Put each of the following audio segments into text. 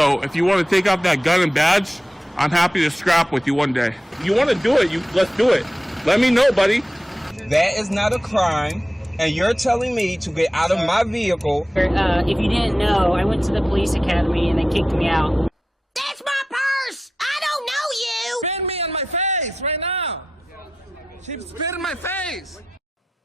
So if you want to take off that gun and badge, I'm happy to scrap with you one day. You want to do it, let's do it. Let me know, buddy. That is not a crime, and you're telling me to get out of my vehicle. If you didn't know, I went to the police academy and they kicked me out. That's my purse! I don't know you! Spit me on my face right now! She spit in my face!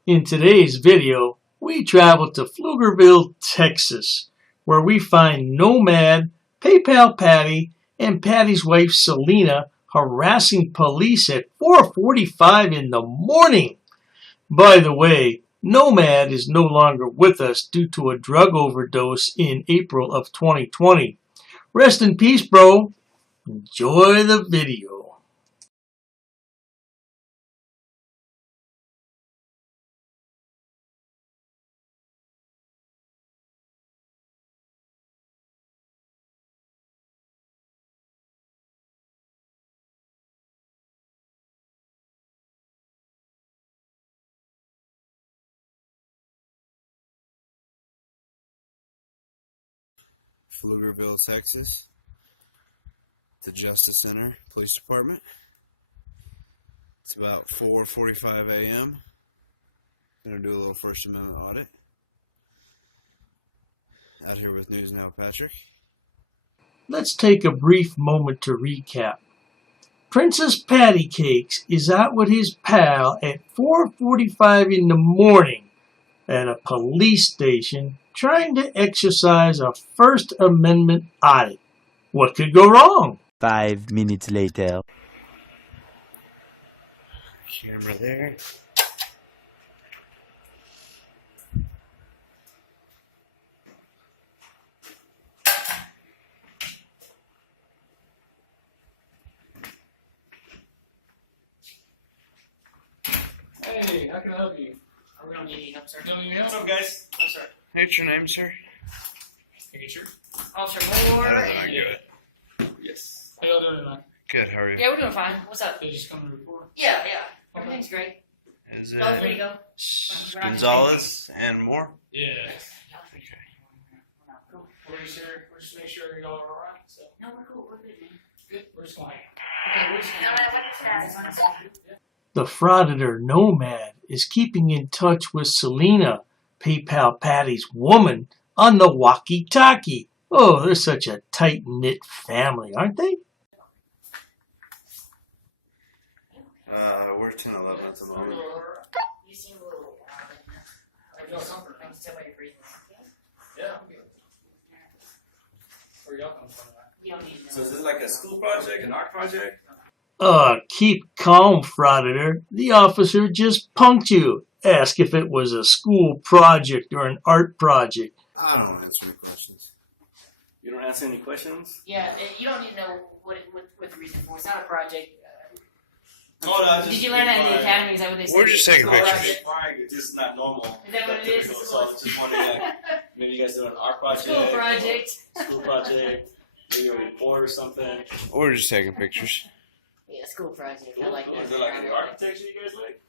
In today's video, we travel to Pflugerville, Texas, where we find Nomad, PayPal Patty, and Patty's wife Selena harassing police at 4:45 in the morning. By the way, Nomad is no longer with us due to a drug overdose in April of 2020. Rest in peace, bro. Enjoy the video. Pflugerville, Texas, the Justice Center Police Department. It's about 4:45 a.m. Gonna do a little First Amendment audit. Out here with News Now, Patrick. Let's take a brief moment to recap. Princess Pattycakes is out with his pal at 4:45 in the morning at a police station trying to exercise a First Amendment audit. What could go wrong? 5 minutes later. Camera there. Hey, how can I help you? Are we gonna need any help, sir? No, what's up, guys? No, sir. What's your name, sir? Making sure? Officer Moore. I'm good. Yes. How y'all doing tonight? Good, how are you? Yeah, we're doing fine. What's up? They just come to report. Yeah. Everything's great. Is Oh, there you it go. Gonzalez and more? Yeah. Cool. We're just here. We're just make sure y'all are alright. So No, we're cool. We're good, man. good. We're just going. Okay, we're just The Frauditor Nomad is keeping in touch with Selena, PayPal Patty's woman, on the walkie-talkie. Oh, they're such a tight-knit family, aren't they? We're 10-11 at the moment. You seem a little I feel something. I can tell by your breathing. Yeah. I'm good. Where y'all coming from? You don't need to know. So is this like a school project, an art project? Keep calm, Frauditor. The officer just punked you. Ask if it was a school project or an art project. I don't answer any questions. You don't answer any questions? Yeah, you don't need to know what the reason for. It's not a project. Did you learn that in the academy? Is that what they said? We're just taking pictures. It's just not normal. Is that what it is? So I was just wondering, like, maybe you guys do an art project. School project. School project. Maybe a report or something. We're just taking pictures. Yeah, school project. I like that. Is it like the architecture you guys like?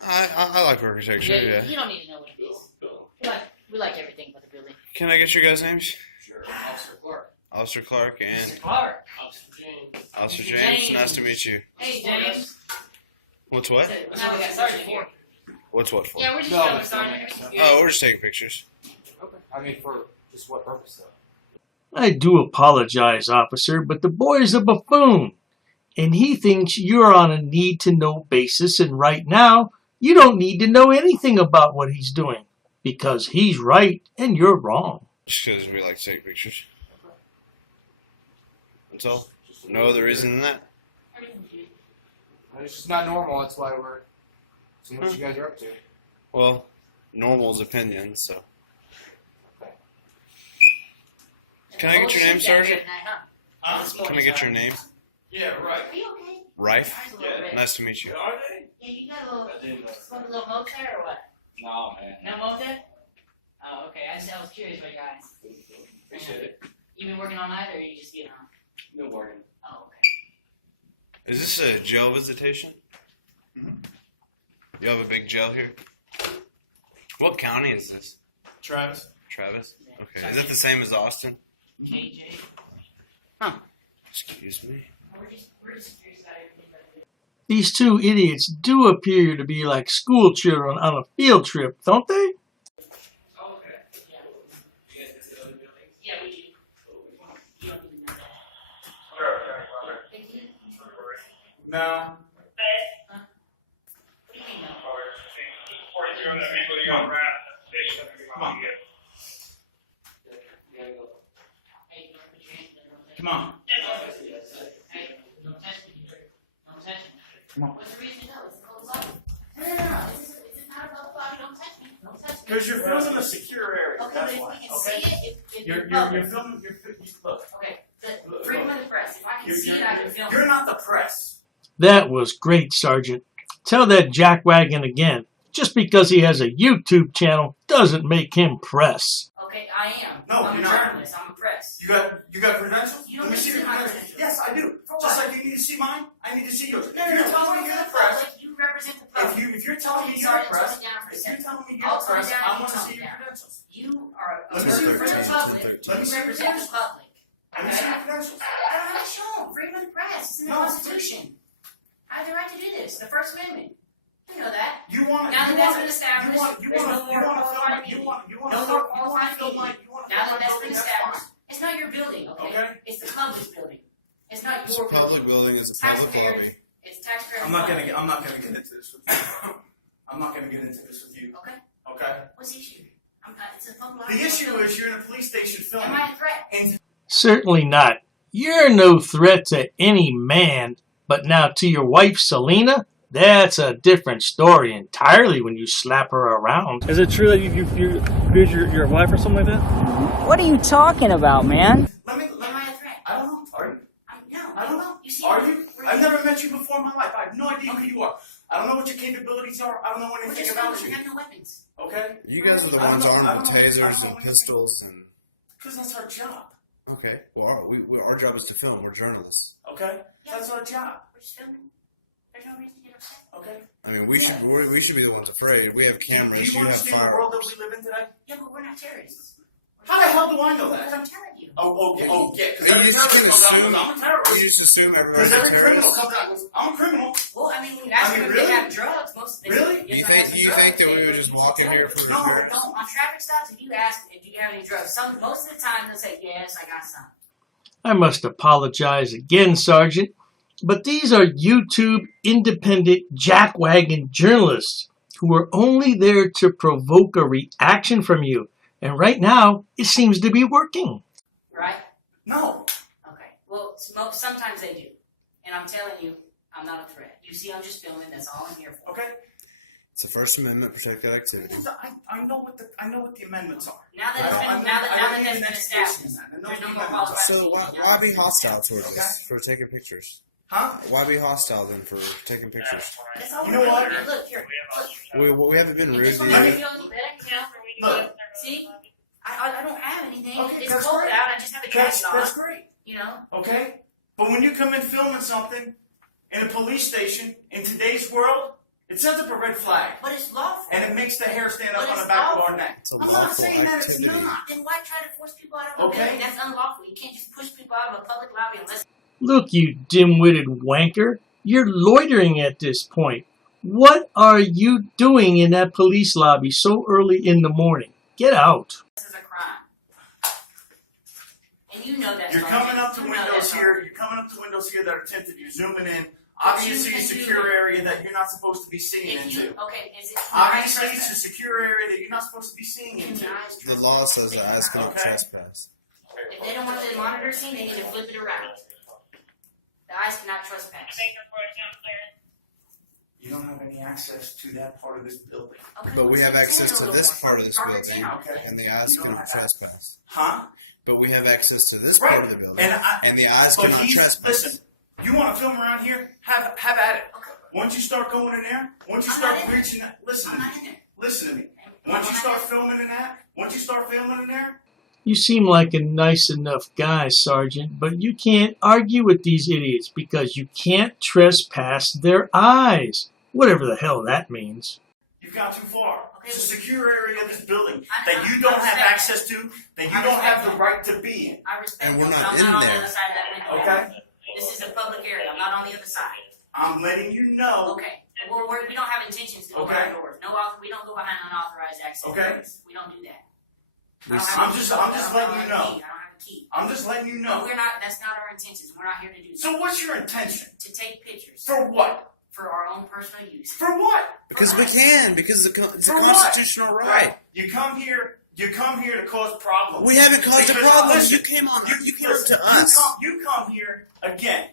I like architecture, yeah. You don't need to know what it is. Cool. We like everything about the building. Can I get your guys' names? Sure. Officer Clark. Officer Clark and Mr. Clark. Officer James. Officer James. James. Nice to meet you. Hey, James. What's what? Now we got Sergeant here. What's what for? Yeah, we're just No, showing it's Sergeant. not. Oh, we're just taking pictures. Okay. I mean, for just what purpose, though? I do apologize, officer, but the boy's a buffoon. And he thinks you're on a need-to-know basis, and right now, you don't need to know anything about what he's doing. Because he's right, and you're wrong. Just because we like to take pictures. That's all. No other reason than that. It's just not normal. That's why we're seeing what you guys are up to. Well, normal's opinion, so. Can I get your name, Sergeant? Can I get your name? Yeah, right. Are you okay? Rife? Yeah. Nice to meet you. Are they? Yeah, you got a little, I didn't know. smoke a little mocha or what? No, man. No mocha? Oh, okay. I was curious about your eyes. Appreciate it. You been working all night, or you just getting on? Been working. Oh, okay. Is this a jail visitation? You have a big jail here? What county is this? Travis? Travis? Okay. Is it the same as Austin? KJ. Excuse me. These two idiots do appear to be like school children on a field trip, don't they? No. Come on. What's the reason to go? It's a cold blood. No. It's not about body. Don't touch me. Don't touch me. Because you're filming a secure area. Okay, That's but why. if we can Okay. see it, if You're filming. Look. Okay, the freedom of the press. If I can see it, I can film You're it. not the press. That was great, Sergeant. Tell that jackwagon again. Just because he has a YouTube channel doesn't make him press. Okay, I am. No, I'm a you're not. journalist. I'm a press. You got credentials? You don't Let me need see to your see my credentials. credentials. Yes, I do. For Just what? like you need to see mine, I need to see yours. No, If you're telling me you you're the represent the press, public. You represent the public. if you're telling me you're the Sergeant, press, tone it down for a if you're second. telling me you're I'll the tone it press, down I and want to tone see it your down. credentials. You are a Let me see your for the credentials. public. Let me You see your represent the credentials. public. Let me see your credentials. I don't have to show them. Freedom of the press. It's in the No. Constitution. I have the right to do this. The First Amendment. You know that. You want Now that you that's want been established, there's no more qualified you media. want No more qualified film media. like you want to Now film that that's building, been that's established, fine. it's not your building, okay? Okay. It's the public's building. It's not It's a your public building. It's a public Taxpayers. lobby. It's taxpayers. I'm not gonna get into this with you. I'm not gonna get into this with you. Okay. Okay. What's the issue? It's a public. The issue is you're in a police station filming. Am I a threat? And Certainly not. You're no threat to any man, but now to your wife, Selena? That's a different story entirely when you slap her around. Is it true that you abuse your wife or something like that? What are you talking about, man? Let me. Am I a threat? I don't know. Are you? No. I don't know. You see? Are you? I've never met you before in my life. I have no idea who you are. I don't know what your capabilities are. I don't know We're anything just about filming. We you. have no weapons. Okay? You guys are the I don't ones know- armed I with don't know- I tasers don't know and anything. pistols and. Because that's our job. Okay. Well, our job is to film. We're journalists. Okay? That's our job. We're just filming. There's no reason to get upset. Okay? I mean, we should be the ones afraid. We have cameras. Do you You have understand the world that firearms. we live in today? Yeah, but we're not terrorists. How the hell do I know Because that? I'm telling you. Oh, yeah. And you just can assume. I'm a terrorist. You just assume Because everyone's a every criminal terrorist. comes out and goes, I'm a criminal. Well, I mean, when you ask them if really? they have drugs, most of them. Really? You think that we would just walk in here for the No, drugs? No, on traffic stops, if you ask, do you have any drugs? Most of the time they'll say, yes, I got some. I must apologize again, Sergeant, but these are YouTube independent jackwagon journalists who are only there to provoke a reaction from you. And right now, it seems to be working. Right? No. Okay. Well, sometimes they do. And I'm telling you, I'm not a threat. You see, I'm just filming. That's all I'm here for. Okay? It's the First Amendment protected activity. I know what the amendments are. Now that that's been established, there's no more qualified. So why be hostile towards us for taking pictures? Huh? Why be hostile then for taking pictures? That's all You know what? Here, look, here. Look. We haven't been rude This to one you. makes me feel any better, you know? Look. See? I don't have anything. Okay, It's that's cold great. out. I just have a jacket on. That's great. You know? Okay? But when you come in filming something in a police station in today's world, it sends up a red flag. But it's lawful. And it makes the hair stand up But on it's the back of lawful. our neck. It's a I'm not lawful saying that it's activity. not. Then why try to force people out of a Okay. building? That's unlawful. You can't just push people out of a public lobby unless. Look, you dim-witted wanker, you're loitering at this point. What are you doing in that police lobby so early in the morning? Get out. This is a crime. And you know that. You're Sergeant. coming up to You know windows that, here. Sergeant. You're coming up to windows here that are tinted. You're zooming in. Obviously, a secure area that you're not supposed to be seeing into. Okay, is it? Obviously, it's a secure area that you're not supposed to be seeing into. The law says that eyes cannot Okay. trespass. If they don't want the monitor scene, they need to flip it around. The eyes cannot trespass. You don't have any access to that part of this building. Okay, But we have well, access say it a to little this more. part of this Carpet building, down. Okay. and the eyes You don't cannot have trespass. Huh? But we have access to this Right. part of the building, And the eyes but cannot trespass. listen, you want to film around here? Have at it. Okay. Once you start going in there, once you I'm start not in there. reaching that, listen I'm to not in me. there. Listen to me. I'm Once you not start in there. filming in that, once you start filming in there, You seem like a nice enough guy, Sergeant, but you can't argue with these idiots because you can't trespass their eyes. Whatever the hell that means. You've gone too far. Okay, It's a secure area of this building I that you don't have respect access to, that you I don't have respect the right to be in. I respect And we're that, not but I'm in not on there. the other side of that window. Okay? This is a public area. I'm not on the other side. I'm letting you know. Okay. We don't have intentions to go Okay. behind doors. No, we don't go behind unauthorized access Okay. doors. We don't do that. I'm just letting you know. I don't have a key. I'm just letting you No, know. we're not. That's not our intentions. We're not here to do that. So what's your intention? To take pictures For what? for our own personal use. For what? Because we can. Because it's a For what? constitutional right. You come here to cause problems. We haven't caused a Because, problem. listen, You came up listen, to us. You come here again.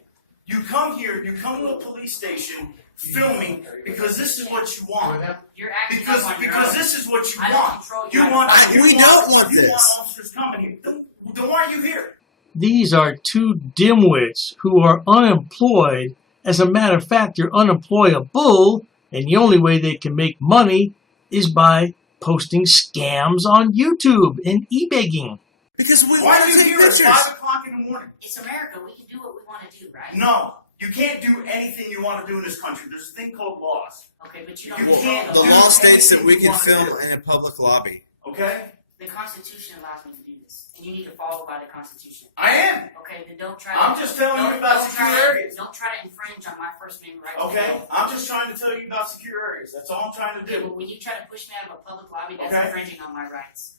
You come to a police station filming because this is what you want. You're acting up on your Because own. this is what you I don't want. control You your want. life. We don't want You this. want officers coming here. Then why are you here? These are two dimwits who are unemployed. As a matter of fact, they're unemployable, and the only way they can make money is by posting scams on YouTube and e-begging. Because we Why want are to you take here at pictures. 5 o'clock in the morning? It's America. We can do what we want to do, right? No, you can't do anything you want to do in this country. There's a thing called laws. Okay, but you don't. You control can't The those. law states that we anything you can wanna film do. in a public lobby. Okay? The Constitution allows me to do this, and you need to follow by the Constitution. I am. Okay, then don't try to. I'm just telling you about secure areas. Don't try to infringe on my First Amendment right. Okay? I'm just trying to tell you about secure areas. That's all I'm trying to Okay, do. well, when you try to push me out of a public lobby, that's Okay. infringing on my rights.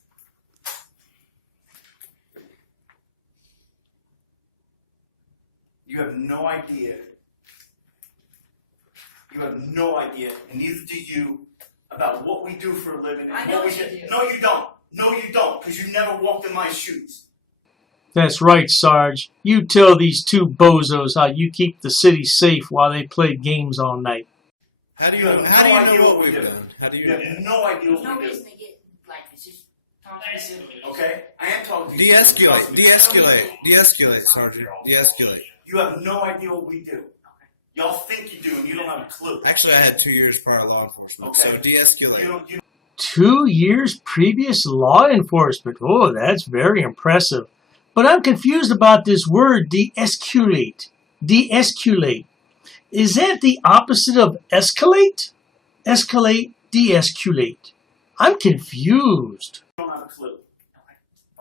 You have no idea. You have no idea, and neither do you, about what we do for a living. And I know we what you get. do. No, you don't. No, you don't, because you never walked in my shoes. That's right, Sarge. You tell these two bozos how you keep the city safe while they play games all night. How do You you have know no idea what what we we've do. done? How do You you have know? no idea There's what no we do. reason to get like this. Just talk to me civilly. Okay? I am talking to you. De-escalate. Trust me. De-escalate. De-escalate, Sergeant. De-escalate. You have no idea what we do. Y'all think you do, and you don't have a clue. Actually, I had 2 years prior law enforcement, so Okay. de-escalate. You 2 years previous law enforcement. Oh, that's very impressive. But I'm confused about this word de-escalate. De-escalate. Is that the opposite of escalate? Escalate, de-escalate. I'm confused. don't have a clue.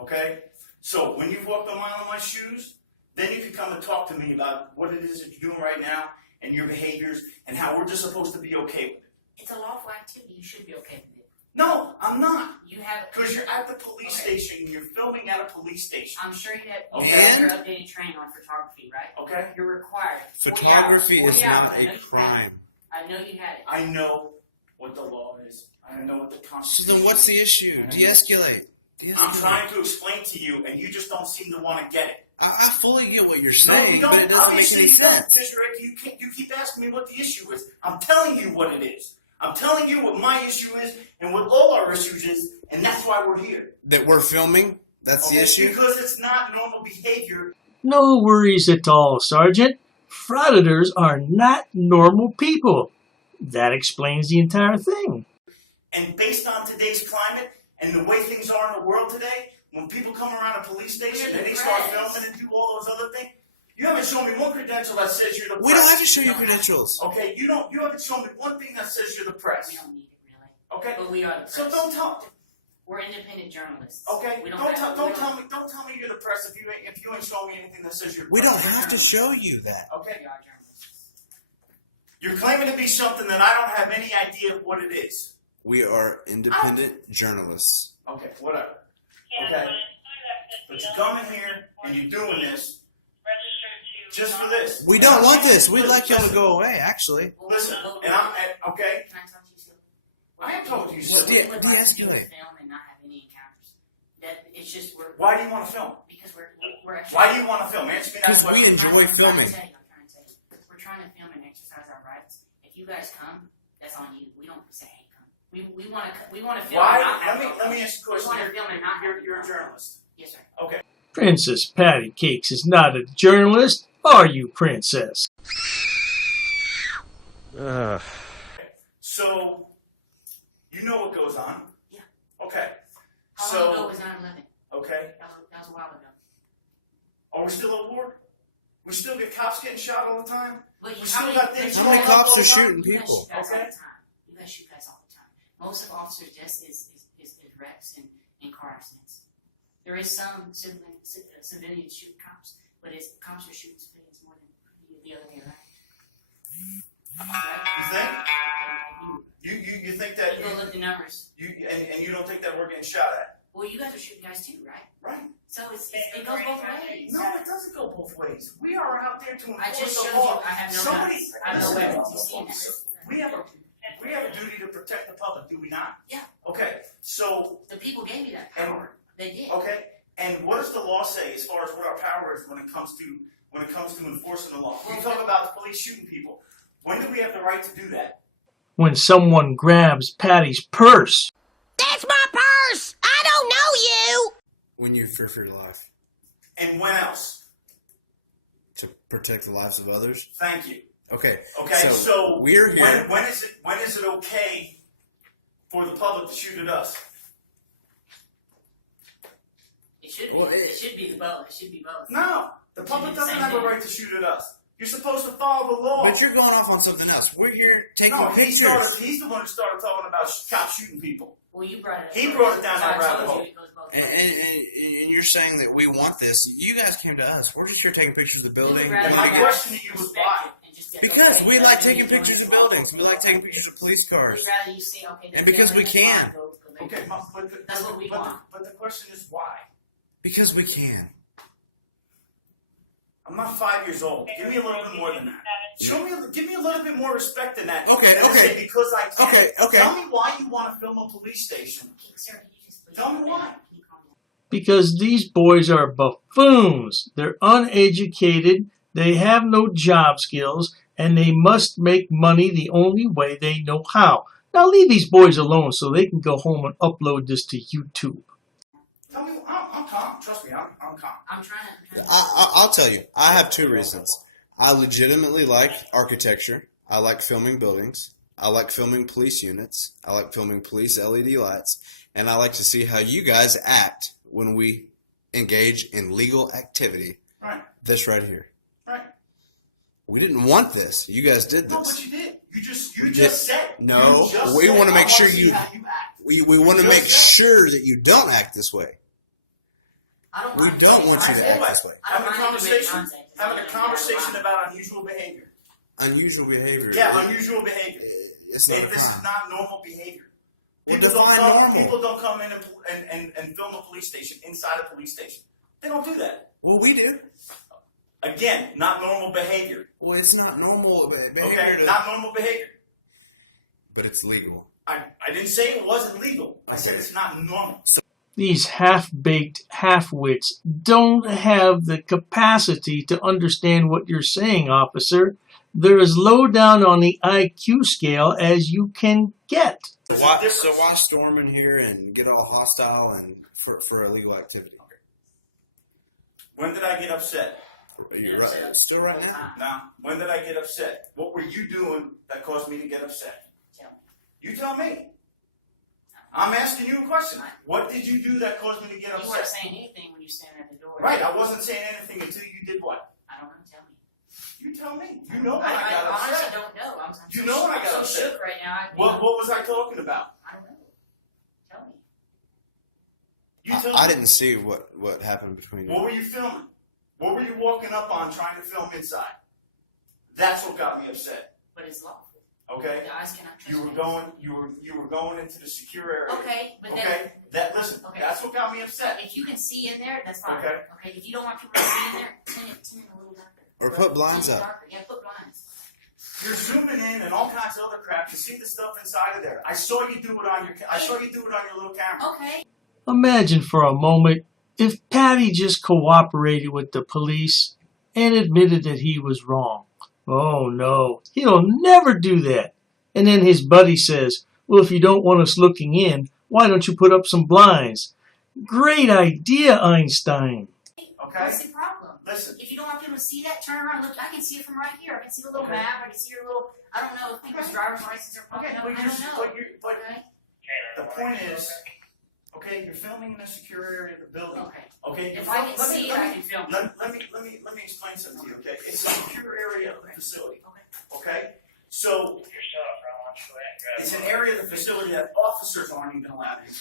Okay? So when you've walked a mile in my shoes, then you can come and talk to me about what it is that you're doing right now and your behaviors and how we're just supposed to be okay with it. It's a lawful activity. You should be okay with it. No, I'm not. You have. Because you're at the police station, you're filming at a police station. I'm sure you have. Okay. You have your updated training on photography, right? Okay? You're required. 40 Photography hours, is 40 hours. not I know a you had it. crime. I know you had it. I know what the law is. I know what the So Constitution then what's the is. issue? De-escalate. I'm trying to explain to you, and you just don't seem to want to get it. I fully get what you're No, saying, you don't. but it doesn't make Obviously, any you don't, sense. Mr. Rick. You keep asking me what the issue is. I'm telling you what it is. I'm telling you what my issue is and what all our issues is, and that's why we're here. That we're filming? That's the Okay? issue? Because it's not normal behavior. No worries at all, Sergeant. Frauditors are not normal people. That explains the entire thing. And based on today's climate and the way things are in the world today, when people come around a police station and they start filming and do all those other things, you haven't shown me one credential that says you're the press. We don't have to show you credentials. Okay, you haven't shown me one thing that says you're the press. We don't need it really. Okay? But we are the press. So don't tell. We're independent journalists. Okay, We don't have- tell we don't- me you're the press if you ain't shown me anything that says you're the We press. don't have to show you that. Okay? We are journalists. You're claiming to be something that I don't have any idea of what it is. We are independent journalists. Okay, whatever. Okay? But you come in here and you're doing this just for this. We don't want this. We'd like y'all to go away, actually. Listen, Well, and okay? Can I talk to you still? I am talking to you What still. we would like to do is De-escalate. film and not have any encounters. That it's just we're. Why do you want to film? Because we're actually. Why do you want to film? Answer me that Because we question. enjoy I'm trying to filming. tell you, I'm trying to tell you. We're trying to film and exercise our rights. If you guys come, that's on you. We don't say, hey, come. We want to film. Why? And not have Let me ask you a We want to question. film and not have You're a journalist. Yes, sir. Okay. Princess Pattycakes is not a journalist, are you, Princess? So, you know what goes on. Yeah. Okay. How long ago was 9/11? Okay. That was a while ago. Are we still at war? We still get cops getting shot all the time? But We still got things How many going on cops all are the time? shooting people? You guys shoot guys all Okay. the time. You guys shoot guys all the time. Most of officers' deaths is wrecks and car accidents. There is some civilians shooting cops, but cops are shooting civilians more than the other way around. You think that? You go look at the numbers. And you don't think that we're getting shot at? Well, you guys are shooting guys too, right? Right. So it goes both ways. No, it doesn't go both ways. We are out there to enforce I just the showed law. you. I have no Somebody, guns. I have no listen, weapons. You've seen that. we have a duty to protect the public, do we not? Yeah. Okay. So The people gave me that power. They did. okay. And what does the law say as far as what our power is when it comes to enforcing the law? We talk about the police shooting people. When do we have the right to do that? When someone grabs Patty's purse. That's my purse! I don't know you! When you fear for your life. And when else? To protect the lives of others. Thank you. Okay. Okay. So we're here. When is it okay for the public to shoot at us? It should be. Well, it should be both. It should be both. No, the public doesn't have a right to shoot at us. You're supposed to follow the law. But you're going off on something else. We're here taking No, pictures. he's the one who started talking about cops shooting people. Well, you brought it up. He brought it down that rabbit hole. And you're saying that we want this. You guys came to us. We're just here taking pictures of the building. And my question to you was why? Because we like taking pictures of buildings. We like taking pictures of police cars. We'd rather you say, okay, And because we can. Okay, That's what we want. But the question is why? Because we can. I'm not 5 years old. Give me a little bit more than that. Give me a little bit more respect than that. Okay, And okay. say, because I can. Okay. Tell me why you want to film a police station. Tell me why. Because these boys are buffoons. They're uneducated, they have no job skills, and they must make money the only way they know how. Now leave these boys alone so they can go home and upload this to YouTube. Tell me, I'm calm. Trust me, I'm calm. I'm trying to. I'll tell you. I have two reasons. I legitimately like architecture. I like filming buildings. I like filming police units. I like filming police LED lights. And I like to see how you guys act when we engage in legal activity. Right. This right here. Right. We didn't want this. You guys did No, this. but you did. You just said. No, You just we said, want to make I sure see you. how you act. We want to You make just said. sure that you don't act this way. I don't We mind don't want you to act this way. Having a I don't mind the conversation. context. Having a conversation about unusual behavior. Unusual behavior. Yeah, unusual behavior. It's not a This is crime. not normal behavior. Well, People define don't come. normal. People don't come in and film a police station inside a police station. They don't do that. Well, we do. Again, not normal behavior. Well, it's not normal behavior. Okay, not normal behavior. But it's legal. I didn't say it wasn't legal. I said it's not normal. These half-baked half-wits don't have the capacity to understand what you're saying, officer. They're as low down on the IQ scale as you can get. So why storm in here and get all hostile and for illegal activity? When did I get upset? You're right. Still right now. Now, when did I get upset? What were you doing that caused me to get upset? Tell me. You tell me. I'm asking you a question. What did you do that caused me to get You weren't upset? saying anything when you standing at the door. Right, I wasn't saying anything until you did what? I don't know. Tell me. You tell me. You know when I I got honestly upset. don't know. I'm You so know when I shook- got so upset. shook right now. What was I talking about? I don't know. Tell me. You tell I me. didn't see what happened between What you. were you filming? What were you walking up on trying to film inside? That's what got me upset. But it's lawful. Okay? The eyes cannot You were trespass. going into the secure area. Okay, but Okay? Listen, Okay. that's what got me upset. if you can see in there, that's fine. Okay. If you don't want people to see in there, turn it a little darker. Or put blinds Turn it up. darker. Yeah, put blinds. You're zooming in and all kinds of other crap to see the stuff inside of there. I saw you do it on your little camera. Okay. Imagine for a moment if Patty just cooperated with the police and admitted that he was wrong. Oh no, he'll never do that. And then his buddy says, well, if you don't want us looking in, why don't you put up some blinds? Great idea, Einstein. Okay? What's the problem? Listen. If you don't want people to see that, turn around. Look, I can see it from right here. I can see the little Okay. map. I can see your little. I don't know if people's driver's license are popping Okay, up. but I don't know. Okay. the point is, okay, you're filming in a secure area of the building. Okay. Okay, If I can see it, I can film it. Let me explain something to you, okay? It's a secure area of the facility. Okay? So It's an area of the facility that officers aren't even allowed in.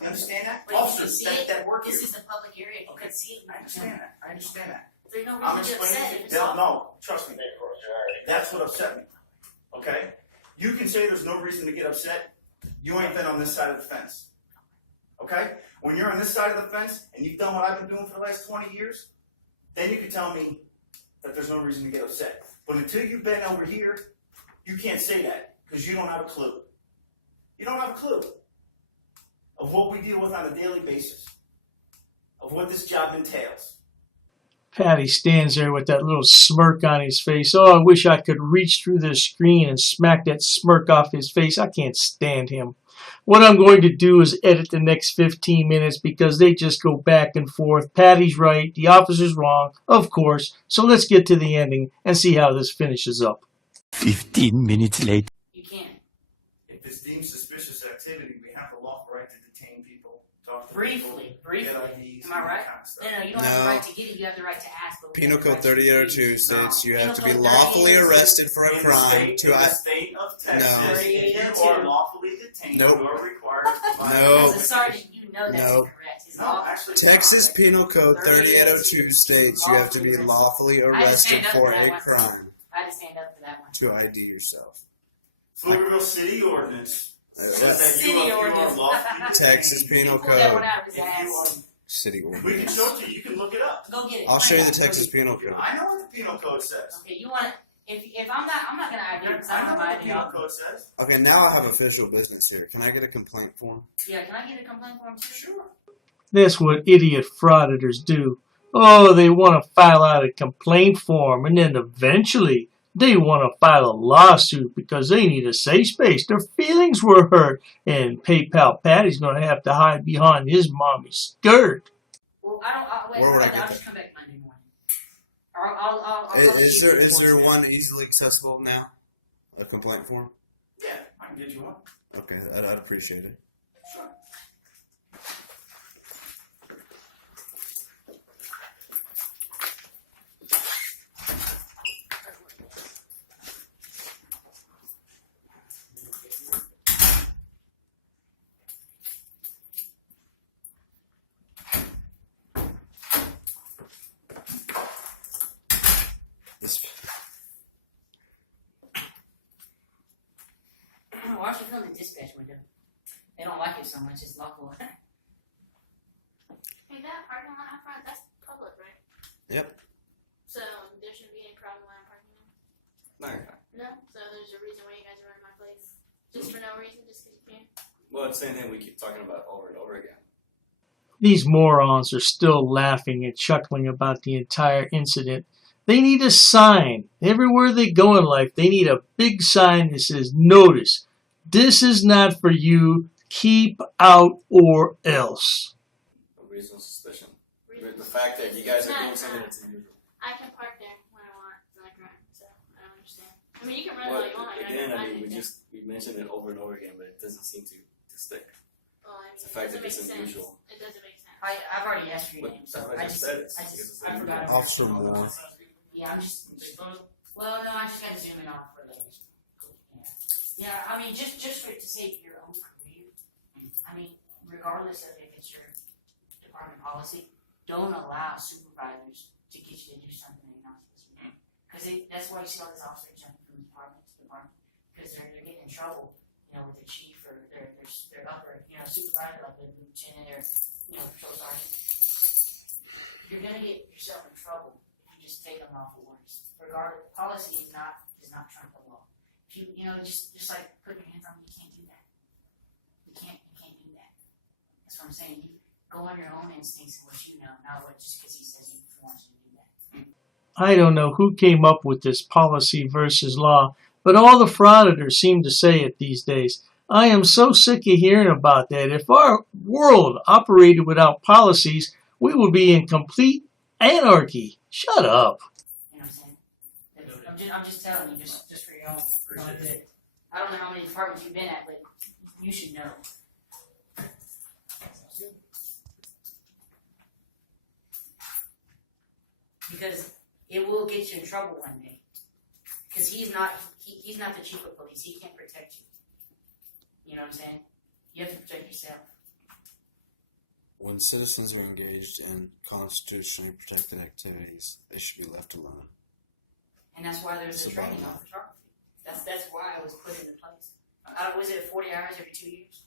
You understand that? But you can Officers see that work here. This is a public area. You can see it. I understand that. I understand that. There's no I'm reason to explaining upset to if you. it's off. No, trust me. That's what upset me. Okay? You can say there's no reason to get upset. You ain't been on this side of the fence. Okay? When you're on this side of the fence and you've done what I've been doing for the last 20 years, then you can tell me that there's no reason to get upset. But until you've been over here, you can't say that because you don't have a clue. You don't have a clue of what we deal with on a daily basis, of what this job entails. Patty stands there with that little smirk on his face. Oh, I wish I could reach through the screen and smack that smirk off his face. I can't stand him. What I'm going to do is edit the next 15 minutes because they just go back and forth. Patty's right, the officer's wrong, of course. So let's get to the ending and see how this finishes up. 15 minutes later. You can't. If it's deemed suspicious activity, we have the lawful right to detain people, talk to Briefly. get IDs, Am I right? that kind of stuff. No, you don't have the right to get it. You have the right to ask. But we Penal have the Code right to 3802 refuse. states you have to be Penal Code lawfully 3802 arrested for a In the crime state, to in the state of Texas, No. if you are lawfully detained, Nope. you are required to provide. No. As a sergeant, you know that's No. incorrect. It's No, law- actually, Texas Penal Code 3802 states you have to be lawfully arrested for a crime I had to stand up for that one. to ID yourself. Pflugerville City Ordinance says that City you are ordinance. lawfully detained. Texas Penal Pull that one Code out of his If ass. you City we can Ordinance. show it to you. You can look it up. Go get it. I'll show you the Right now. Texas Penal Code. I know what the Penal Code says. Okay, you want it? If I'm not gonna ID because I I'm know not what the ID. Penal Code says. Okay, now I have official business here. Can I get a complaint form? Yeah, can I get a complaint form too? Sure. That's what idiot frauditors do. Oh, they want to file out a complaint form and then eventually they want to file a lawsuit because they need a safe space. Their feelings were hurt and PayPal Patty's going to have to hide behind his mommy's skirt. Well, I don't. Wait, Where would I I'll get just that? come back Monday morning. Or I'll Is there one easily accessible now? A complaint form? Yeah, I can get you one. Okay, I'd appreciate it. Sure. This, Why don't you film the dispatch window? They don't like it so much. It's lawful. Hey, that parking lot out front, that's public, right? yep. So there shouldn't be any problem when I'm parking there? No? So there's a reason why you guys are running my place? Just for no reason, just because you can? Well, it's the same thing we keep talking about over and over again. These morons are still laughing and chuckling about the entire incident. They need a sign. Everywhere they go in life, they need a big sign that says, "Notice, this is not for you. Keep out or else." A reasonable suspicion. The fact that you guys are doing something that's unusual. I can park there when I want, like, right, so I don't understand. I mean, you can run Well, all you want. again, I I mean, don't we mentioned it over and over again, but it doesn't seem to stick. Well, I mean, It's the fact it that doesn't it's make unusual. sense. It doesn't make sense. I've already asked for your But name, so that's what I I just said. It's I forgot. Officer Moore. Yeah, I'm just. Well, no, I just got to zoom in on it for later. Yeah, I mean, just for it to save your own career. I mean, regardless of if it's your department policy, don't allow supervisors to get you to do something that you're not supposed to do. Because that's why you see all these officers jumping from department to department, because they're getting in trouble, you know, with the chief or their upper, you know, supervisor, like the lieutenant or, you know, patrol sergeant. You're gonna get yourself in trouble if you just take them off of orders. Regardless, policy does not trump the law. If you know, just like put your hands on them, you can't do that. You can't do that. That's what I'm saying. You go on your own instincts and what you know, not what just because he says he wants you to do that. I don't know who came up with this policy versus law, but all the frauditors seem to say it these days. I am so sick of hearing about that. If our world operated without policies, we would be in complete anarchy. Shut up. You know what I'm saying? I'm just telling you, just for your own good. I don't know how many departments you've been at, but you should know. Because it will get you in trouble one day. Because he's not the chief of police. He can't protect you. You know what I'm saying? You have to protect yourself. When citizens are engaged in constitutionally protected activities, they should be left alone. And that's why there's a training on photography. That's why it was put into place. Was it 40 hours every 2 years?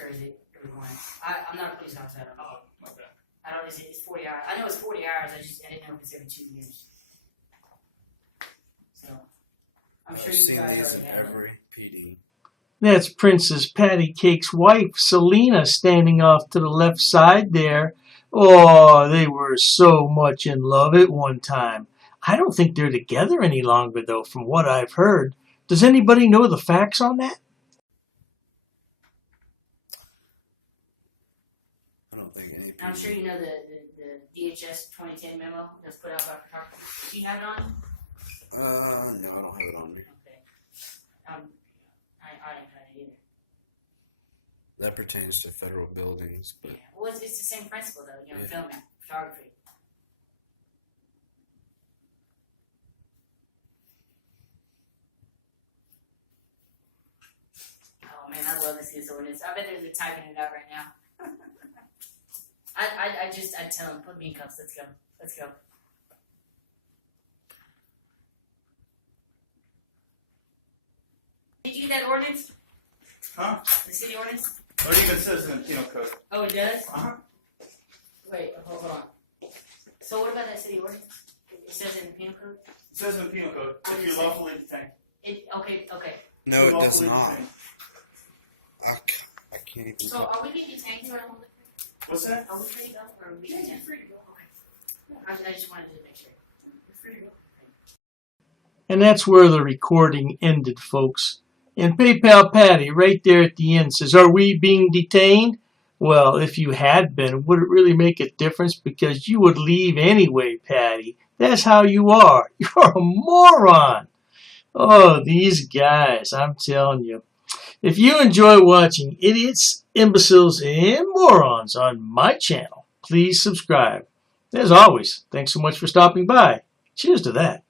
Or is it every 1 hour? I'm not a police officer. I don't know. Okay. I don't. It's 40 hours. I know it's 40 hours. I didn't know if it's every 2 years. So I'm sure I've you seen guys these already in have it. every PD. That's Princess Pattycakes' wife, Selena, standing off to the left side there. Oh, they were so much in love at one time. I don't think they're together any longer, though, from what I've heard. Does anybody know the facts on that? I don't think any. I'm sure you know the DHS 2010 memo that's put out by photographers. Do you have it on? No, I don't have it on me. Okay. I didn't have it either. That pertains to federal buildings, but Yeah. Well, it's the same principle, though. You know, Yeah. filming, photography. Oh man, I love this ordinance. I bet they're typing it out right now. I'd tell them, put me in cuffs. Let's go. Let's go. Did you get that ordinance? Huh? The city ordinance? Or even says in the penal code. Oh, it does? Uh-huh. Wait, hold on. So what about that city ordinance? It says in the penal code? It says in the penal code, I'm if just you're lawfully detained. Okay. no, it does Lawfully not. detained. I can't even. So are we being detained here? What's that? Are we free to go? Or are we being detained? Free to go. Okay. I just wanted to make sure. You're free to go. And that's where the recording ended, folks. And PayPal Patty, right there at the end, says, "Are we being detained?" Well, if you had been, would it really make a difference? Because you would leave anyway, Patty. That's how you are. You're a moron. Oh, these guys, I'm telling you. If you enjoy watching idiots, imbeciles, and morons on my channel, please subscribe. As always, thanks so much for stopping by. Cheers to that.